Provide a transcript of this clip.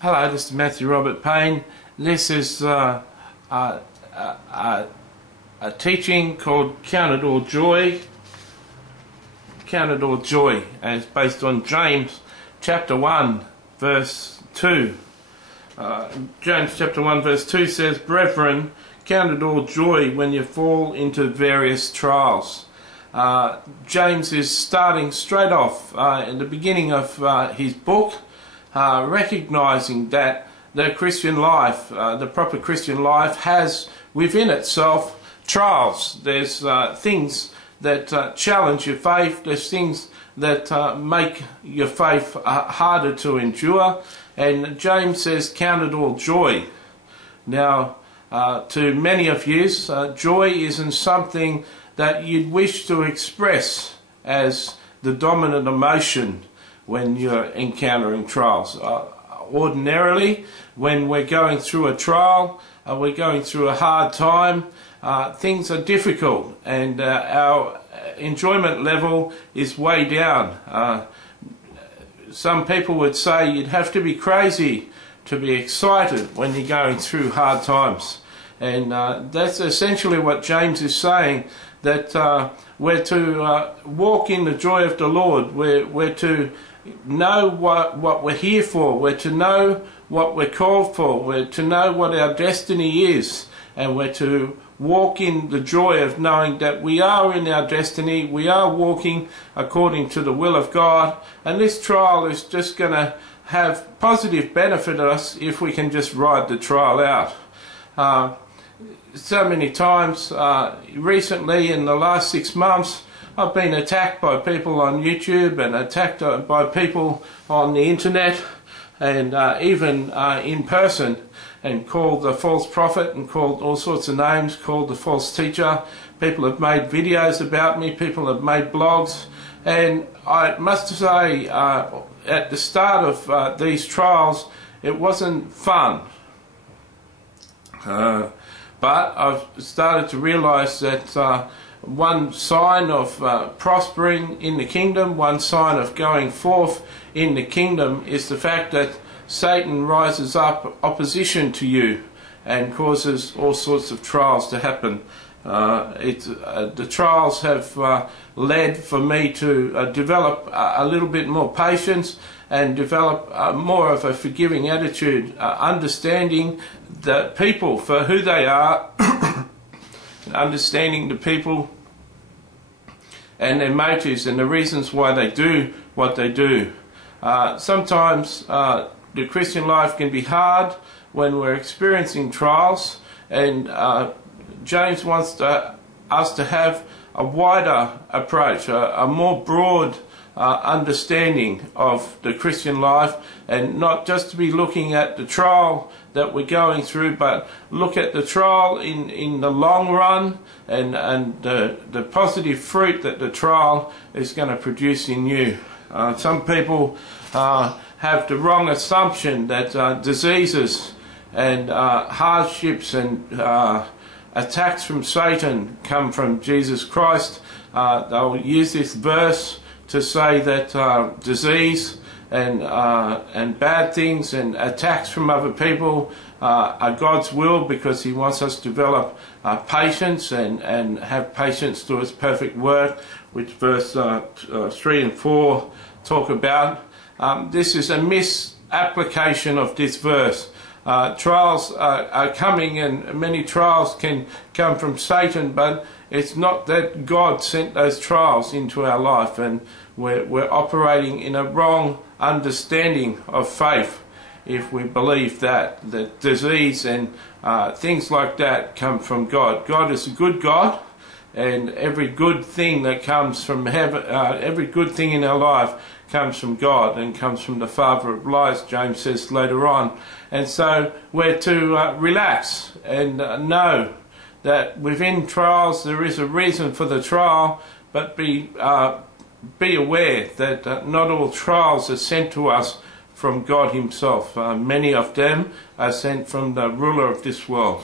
Hello, this is Matthew Robert Payne. This is a teaching called Count It All Joy. Count It All Joy, and it's based on James chapter 1 verse 2. James chapter 1 verse 2 says, "Brethren, count it all joy when you fall into various trials." James is starting straight off in the beginning of his book, recognizing that the Christian life, the proper Christian life, has within itself trials. There's things that challenge your faith. There's things that make your faith harder to endure. And James says, count it all joy. Now, to many of you, joy isn't something that you'd wish to express as the dominant emotion when you're encountering trials. Ordinarily, when we're going through a trial, we're going through a hard time, things are difficult and our enjoyment level is way down. Some people would say you'd have to be crazy to be excited when you're going through hard times. And that's essentially what James is saying, that we're to walk in the joy of the Lord. We're to know what we're here for. We're to know what we're called for. We're to know what our destiny is. And we're to walk in the joy of knowing that we are in our destiny. We are walking according to the will of God. And this trial is just going to have positive benefit to us if we can just ride the trial out. So many times recently in the last 6 months, I've been attacked by people on YouTube and attacked by people on the internet and even in person, and called the false prophet and called all sorts of names, called the false teacher. People have made videos about me, people have made blogs, and I must say at the start of these trials it wasn't fun. But I've started to realize that one sign of prospering in the kingdom, one sign of going forth in the kingdom, is the fact that Satan rises up opposition to you and causes all sorts of trials to happen. The trials have led for me to develop a little bit more patience and develop more of a forgiving attitude, understanding the people for who they are, understanding the people and their motives and the reasons why they do what they do. Sometimes the Christian life can be hard when we're experiencing trials, and James wants us to have a wider approach, a more broad understanding of the Christian life, and not just to be looking at the trial that we're going through, but look at the trial in the long run and the positive fruit that the trial is going to produce in you. Some people have the wrong assumption that diseases and hardships and attacks from Satan come from Jesus Christ. They'll use this verse to say that disease and bad things and attacks from other people are God's will, because He wants us to develop patience and have patience to His perfect work, which verse 3 and 4 talk about. This is a misapplication of this verse. Trials are coming, and many trials can come from Satan, but it's not that God sent those trials into our life, and we're operating in a wrong understanding of faith if we believe that disease and things like that come from God. God is a good God, and every good thing that comes from heaven, every good thing in our life comes from God and comes from the Father of lights, James says later on. And so we're to relax and know that within trials there is a reason for the trial, but be aware that not all trials are sent to us from God Himself. Many of them are sent from the ruler of this world.